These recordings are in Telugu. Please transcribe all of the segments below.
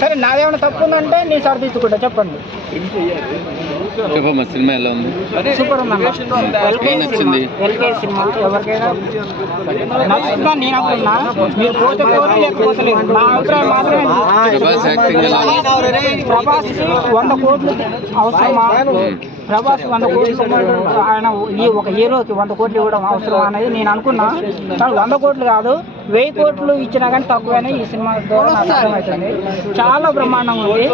సరే నాదేమైనా తప్పు ఉందంటే నీ సరిదిద్దుకుంటా చెప్పండి. చెప్పమ్మా సినిమా ఎలా ఉంది? సూపర్ ఉందమ్మా. నచ్చింది ఎల్కేజీ సినిమా ఎవరికైనా నచ్చిందా నేను అనుకున్నా. మీరు పోతే పోతే లేకపోతే లేదు. నా అభిప్రాయం మాత్రమే. ప్రభాస్ యాక్టింగ్ ఎలా ఉంది? ప్రభాస్ 100 కోట్లు అవసరమా? ప్రభాస్ 100 కోట్లు ఆయన ఈ ఒక హీరోకి 100 కోట్లు ఇవ్వడం అవసరం అనేది నేను అనుకున్నా. కానీ 100 కోట్లు కాదు 1000 కోట్లు ఇచ్చినా కానీ తక్కువనే ఈ సినిమా ద్వారా నాకు అర్థమవుతుంది. చాలా బ్రహ్మాండంగా ఉంది.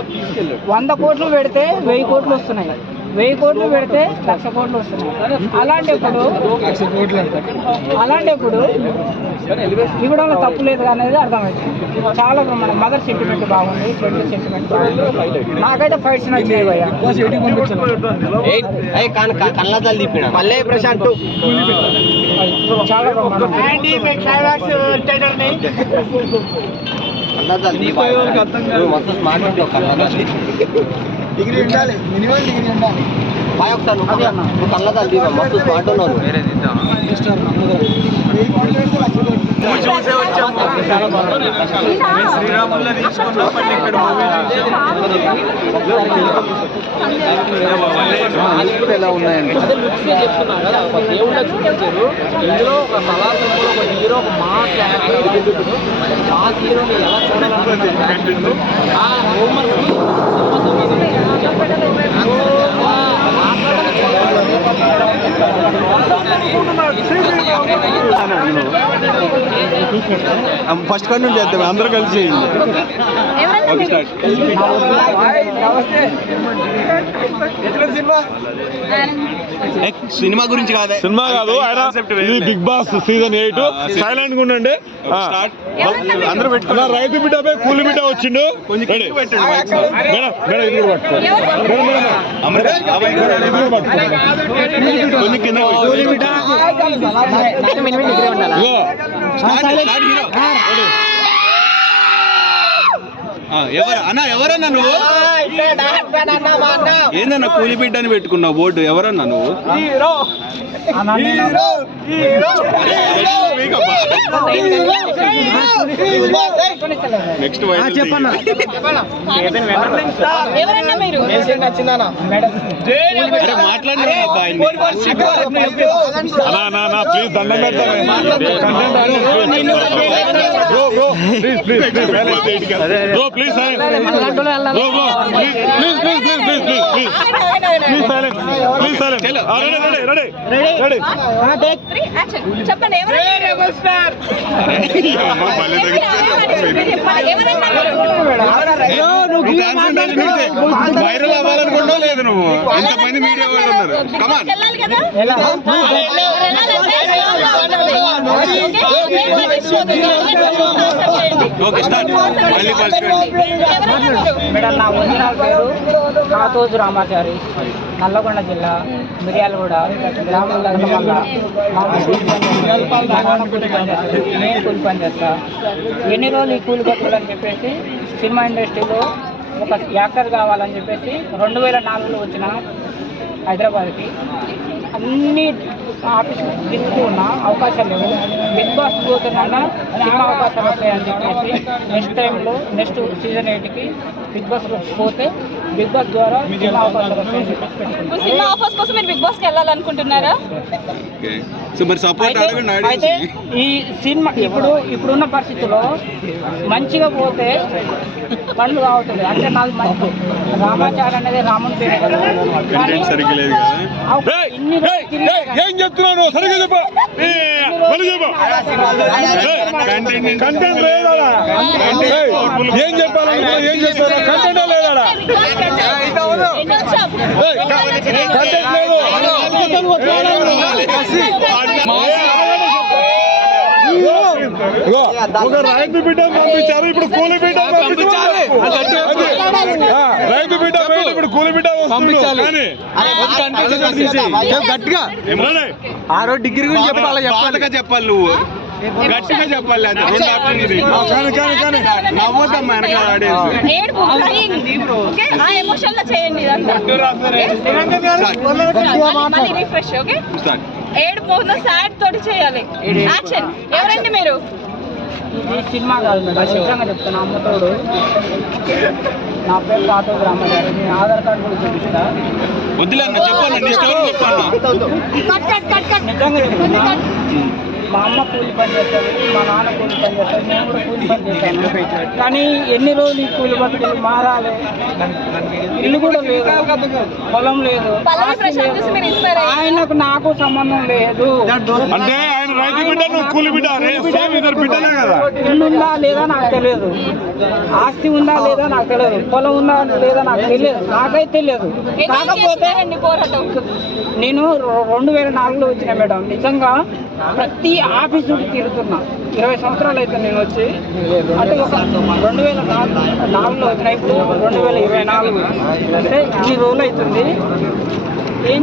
100 కోట్లు పెడితే 1000 కోట్లు వస్తున్నాయి. 1000 కోట్లు పెడితే 1,00,000 కోట్లు వస్తున్నాయి. అలాంటప్పుడు ఇవ్వడంలో తప్పు లేదు అనేది అర్థమవుతుంది. చాలా బ్రహ్మాండం. మదర్ సెంటిమెంట్ బాగుంది, ఫ్రెండ్ సెంటిమెంట్ బాగుంది. నాకైతే ఫైట్స్ నచ్చాయి భయ్యా. మళ్ళీ ప్రశాంత్ చాలా బ్రహ్మాండం. మొత్తం స్మార్ట్ డిగ్రీ ఉండాలి, మినిమం డిగ్రీ ఉండాలి. బాయ్ ఒకసారి నువ్వు కళ్ళదాలు దీపం మస్తు స్మార్ట్ ఉన్నావు. శ్రీరాముల్లో తీసుకున్నప్పటి ఇక్కడ ఎలా ఉన్నాయండి? దేవుళ్ళ చూపించారు. ఇందులో ఒక సలాసంలో ఒక హీరో ఒక మాస్ హీరోని ఎలా చూడాలనుకుంటున్నారు ఆ హోంవర్క్ ఫస్ట్ కార్డ్ నుంచి చేద్దాం అందరూ కలిసి చేయండి. సినిమా గురించి కాదు, సినిమా కాదు ఆయన ఇది బిగ్ బాస్ సీజన్ 8. సైలెంట్ గా ఉండండి. అందరూ పెట్టుకున్నా. రైతు బిడ్డ కూలి బిడ్డ వచ్చిండు. ఎవరన్నా నువ్వు? ఏందన్నా కూలి బిడ్డ అని పెట్టుకున్నావు బోర్డు? ఎవరన్నా నువ్వు? నెక్స్ట్ చెప్పన్నా ప్లీజ్ దండం ప్లీజ్ వైరల్ అవ్వాలనుకుంటా లేదు నువ్వు? ఎంతమంది మీడియా వాళ్ళు ఉన్నారు. Come on okay start. మళ్ళీ మేడం నా ఒరిజినల్ పేరు కాతోజు రామాచారి, నల్లగొండ జిల్లా, మిర్యాలగూడ గ్రామం. నేను కూలి పని చేస్తా. ఎన్ని రోజులు ఈ కూలి కట్టుకోవాలని చెప్పేసి సినిమా ఇండస్ట్రీలో ఒక యాక్టర్ కావాలని చెప్పేసి 2004లో వచ్చిన హైదరాబాద్కి. అన్ని ఆఫీసులు తిరుగుతూ ఉన్న అవకాశాలు లేవు. బిగ్ బాస్ పోతున్నా సినిమా అవకాశాలు వస్తాయని చెప్పేసి నెక్స్ట్ సీజన్ 8కి బిగ్ బాస్ పోతే బిగ్ బాస్ ద్వారా సినిమా అవకాశాలు వస్తాయని చెప్పేసి సినిమా ఆఫర్స్ కోసం మీరు బిగ్ బాస్కి వెళ్ళాలనుకుంటున్నారా? అయితే ఈ సినిమా ఇప్పుడున్న పరిస్థితుల్లో మంచిగా పోతే పనులు కావుతుంది. అంటే నాకు మంచి రామాచారి అనేది రాముని పేరు కదా. ఏం చెప్తున్నాను సరిగ్గా చెప్ప. కంటెంట్ లేదా? ఏం చెప్పాలనుకున్నా ఏం చెప్పారు? కంటెంట్ లేదా? కంటెంట్ లేదు. ఒక రైతు బిడ్డ పంపించారు, ఇప్పుడు కూలి బిడ్డ పంపించాలి. రైతు బిడ్డ ఇప్పుడు కూలి బిడ్డ పంపించాలి. గట్టిగా 6 డిగ్రీ గురించి చెప్పాలి. చెప్పాలి నువ్వు గట్టిగా చెప్పాలి. నవ్వద్దమ్మా ఏడుపు సాడ్ తోటి చేయాలి. యాక్షన్. ఎవరండి మీరు? ఇది సినిమా కాదు మేడం, నిజంగా చెప్తాను. అమ్మతోడు నా పేరు పాతోడు రామగారు, మీ ఆధార్ కార్డు కూడా చూపిస్తా. వద్దులే అన్న, చెప్పన్న నీ స్టోరీ చెప్పన్న. నిజంగా చెప్తున్నా. మా అమ్మ కూలి పని చేస్తుంది, మా నాన్న కూలి పని చేస్తారు, నేను కూడా కూలి పని చేశాను. కానీ ఎన్ని రోజులు ఈ కూలి బతుకులు మారాలి? ఇల్లు కూడా లేదు, పొలం లేదు, పల్లవి ఆస్తి ప్రశాంత్ చూసి మీరు లేదు. ఇన్స్పైర్ అయ్యారు. ఆయనకు నాకు సంబంధం లేదు. అంటే ఆయన రైతు బిడ్డ, నువ్వు కూలి బిడ్డ, సేమ్ ఇద్దరు బిడ్డలే కదా. ఇల్లు ఉందా లేదా నాకు తెలియదు, ఆస్తి ఉందా లేదా నాకు తెలియదు, పొలం ఉందా లేదా నాకు తెలియదు, నాకైతే తెలియదు. ఎందుకు కాకపోతే చేస్తున్నారండి పోరాటం? నేను 2004లో వచ్చిన మేడం. నిజంగా ప్రతి ఆఫీసుకి తిరుగుతున్నా. 20 సంవత్సరాలు అయితే నేను వచ్చి, అంటే ఒక 2004లో వచ్చిన, ఇప్పుడు 2024 అంటే ఇన్ని రోజులు అవుతుంది. ఏం